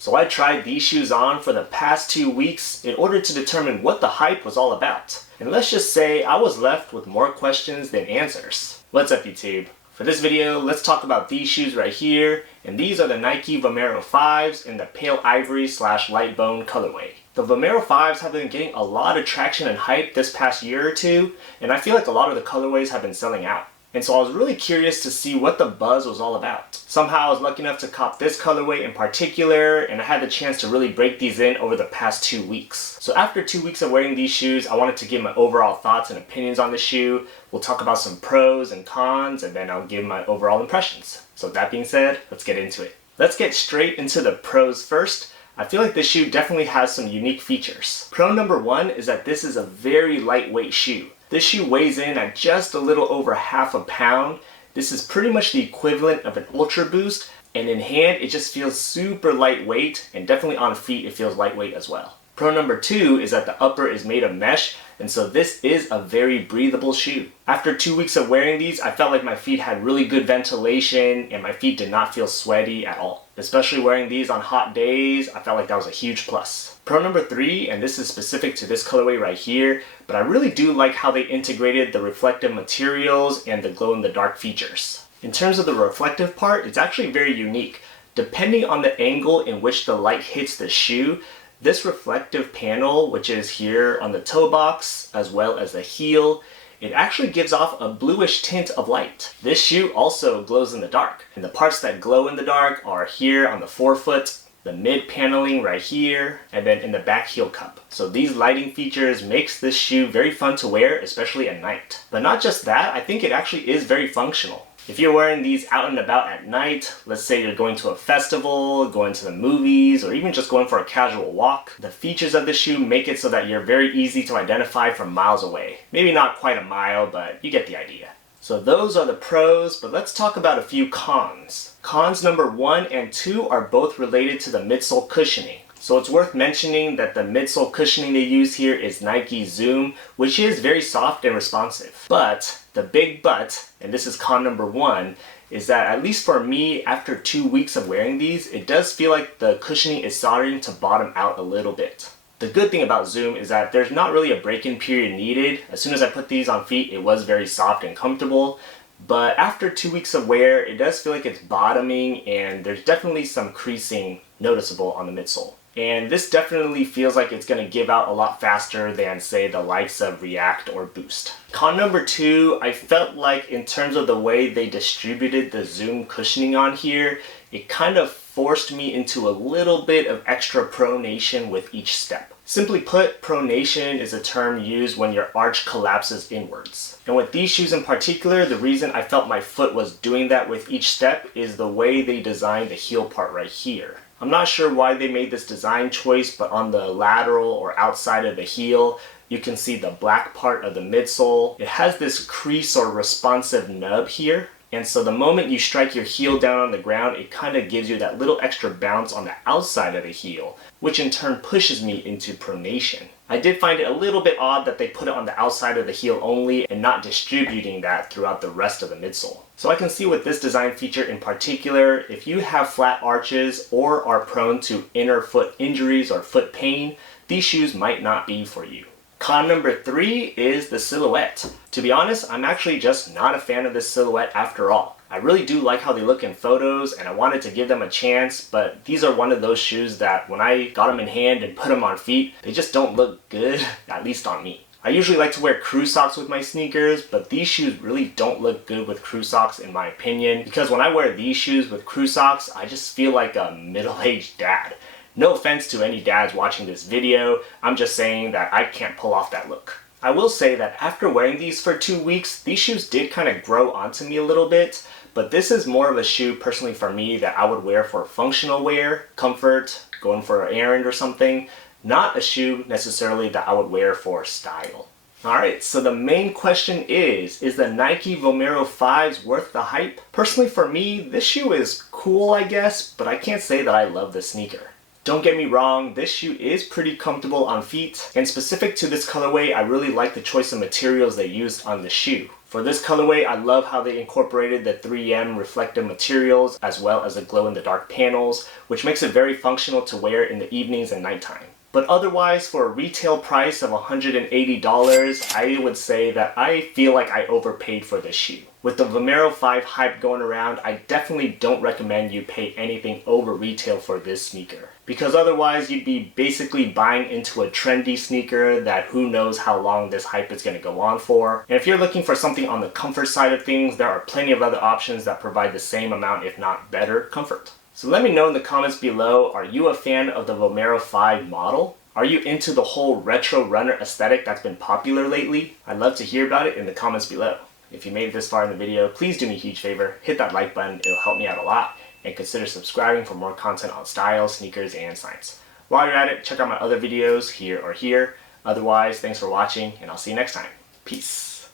So I tried these shoes on for the past 2 weeks in order to determine what the hype was all about. And let's just say I was left with more questions than answers. What's up YouTube? For this video, let's talk about these shoes right here, and these are the Nike Vomero 5s in the Pale Ivory / Light Bone colorway. The Vomero 5s have been getting a lot of traction and hype this past year or two, and I feel like a lot of the colorways have been selling out. And so I was really curious to see what the buzz was all about. Somehow I was lucky enough to cop this colorway in particular, and I had the chance to really break these in over the past 2 weeks. So after 2 weeks of wearing these shoes, I wanted to give my overall thoughts and opinions on the shoe. We'll talk about some pros and cons, and then I'll give my overall impressions. So with that being said, let's get into it. Let's get straight into the pros first. I feel like this shoe definitely has some unique features. Pro number 1 is that this is a very lightweight shoe. This shoe weighs in at just a little over half a pound. This is pretty much the equivalent of an Ultra Boost, and in hand it just feels super lightweight, and definitely on feet it feels lightweight as well. Pro number 2 is that the upper is made of mesh, and so this is a very breathable shoe. After 2 weeks of wearing these, I felt like my feet had really good ventilation and my feet did not feel sweaty at all. Especially wearing these on hot days, I felt like that was a huge plus. Pro number 3, and this is specific to this colorway right here, but I really do like how they integrated the reflective materials and the glow-in-the-dark features. In terms of the reflective part, it's actually very unique. Depending on the angle in which the light hits the shoe, this reflective panel, which is here on the toe box as well as the heel, it actually gives off a bluish tint of light. This shoe also glows in the dark, and the parts that glow in the dark are here on the forefoot, the mid paneling right here, and then in the back heel cup. So these lighting features makes this shoe very fun to wear, especially at night. But not just that, I think it actually is very functional. If you're wearing these out and about at night, let's say you're going to a festival, going to the movies, or even just going for a casual walk, the features of the shoe make it so that you're very easy to identify from miles away. Maybe not quite a mile, but you get the idea. So those are the pros, but let's talk about a few cons. Cons number 1 and 2 are both related to the midsole cushioning. So it's worth mentioning that the midsole cushioning they use here is Nike Zoom, which is very soft and responsive. But the big but, and this is con number 1, is that at least for me, after 2 weeks of wearing these, it does feel like the cushioning is starting to bottom out a little bit. The good thing about Zoom is that there's not really a break-in period needed. As soon as I put these on feet, it was very soft and comfortable. But after 2 weeks of wear, it does feel like it's bottoming, and there's definitely some creasing noticeable on the midsole. And this definitely feels like it's going to give out a lot faster than, say, the likes of React or Boost. Con number 2, I felt like in terms of the way they distributed the Zoom cushioning on here, it kind of forced me into a little bit of extra pronation with each step. Simply put, pronation is a term used when your arch collapses inwards. And with these shoes in particular, the reason I felt my foot was doing that with each step is the way they designed the heel part right here. I'm not sure why they made this design choice, but on the lateral or outside of the heel, you can see the black part of the midsole. It has this crease or responsive nub here. And so the moment you strike your heel down on the ground, it kind of gives you that little extra bounce on the outside of the heel, which in turn pushes me into pronation. I did find it a little bit odd that they put it on the outside of the heel only and not distributing that throughout the rest of the midsole. So I can see with this design feature in particular, if you have flat arches or are prone to inner foot injuries or foot pain, these shoes might not be for you. Con number 3 is the silhouette. To be honest, I'm actually just not a fan of this silhouette after all. I really do like how they look in photos, and I wanted to give them a chance, but these are one of those shoes that when I got them in hand and put them on feet, they just don't look good, at least on me. I usually like to wear crew socks with my sneakers, but these shoes really don't look good with crew socks in my opinion, because when I wear these shoes with crew socks, I just feel like a middle-aged dad. No offense to any dads watching this video, I'm just saying that I can't pull off that look. I will say that after wearing these for 2 weeks, these shoes did kind of grow onto me a little bit, but this is more of a shoe personally for me that I would wear for functional wear, comfort, going for an errand or something, not a shoe necessarily that I would wear for style. Alright, so the main question is the Nike Vomero 5s worth the hype? Personally for me, this shoe is cool I guess, but I can't say that I love the sneaker. Don't get me wrong, this shoe is pretty comfortable on feet, and specific to this colorway, I really like the choice of materials they used on the shoe. For this colorway, I love how they incorporated the 3M reflective materials as well as the glow-in-the-dark panels, which makes it very functional to wear in the evenings and nighttime. But otherwise, for a retail price of $180, I would say that I feel like I overpaid for this shoe. With the Vomero 5 hype going around, I definitely don't recommend you pay anything over retail for this sneaker. Because otherwise, you'd be basically buying into a trendy sneaker that who knows how long this hype is going to go on for. And if you're looking for something on the comfort side of things, there are plenty of other options that provide the same amount, if not better, comfort. So let me know in the comments below, are you a fan of the Vomero 5 model? Are you into the whole retro runner aesthetic that's been popular lately? I'd love to hear about it in the comments below. If you made it this far in the video, please do me a huge favor, hit that like button, it'll help me out a lot, and consider subscribing for more content on style, sneakers, and science. While you're at it, check out my other videos here or here. Otherwise, thanks for watching, and I'll see you next time. Peace.